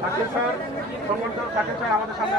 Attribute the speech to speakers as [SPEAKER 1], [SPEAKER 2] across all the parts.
[SPEAKER 1] Shakib sir সম্মানিত Shakib sir আমাদের সামনে।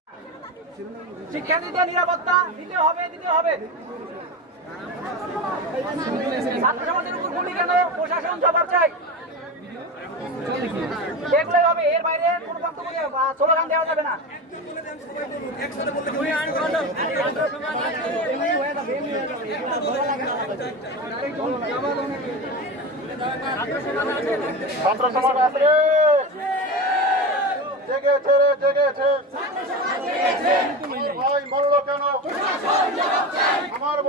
[SPEAKER 1] শিক্ষার্থীদের নিরাপত্তা দিতে হবে দিতে হবে। ছাত্র সমাজের উপর গুলি কেন প্রশাসন জবাব চাই এগুলোই হবে, এর বাইরে কোনো বক্তব্য দেওয়া- যাবে না।
[SPEAKER 2] ছাত্র সমাজ জেগেছে আমার ভাই মরলো কেন আমার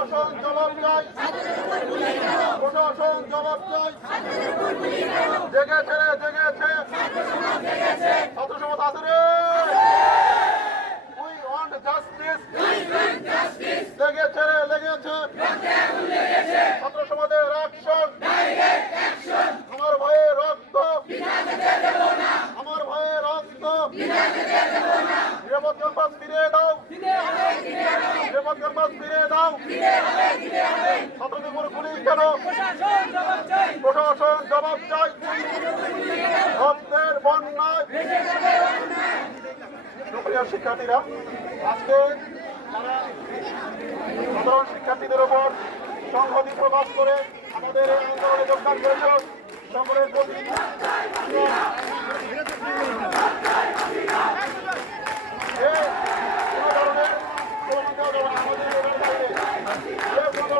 [SPEAKER 2] প্রশাসন জবাব চাই। প্রশাসন জবাব চাই। জেগেছে জেগেছে। ছাত্র সমাজ আছে রে। উই ওয়ান্ট জাস্টিস লেগেছে লেগেছে। ছাত্র সমাজের অ্যাকশন আমার ভয়ে রক্ত। আমার ভয়ে রক্ত। নিরাপদ ক্যাম্পাস ফিরিয়ে দাও।
[SPEAKER 3] নিরাপদ
[SPEAKER 2] ক্যাম্পাস ফিরিয়ে দাও ছাত্রদের উপর পুলিশ কেন প্রশাসন জবাব চাই রক্তের বন্যায় শিক্ষার্থীরা আজকে তারা সাধারণ শিক্ষার্থীদের উপর সংহতি প্রকাশ করে আমাদের এই আন্দোলনে যোগদান করেছিল সকলের প্রতি যে কোনো ধরনের স্লোগান দেওয়া যাবে না আমাদের এলাকার বাইরে। যে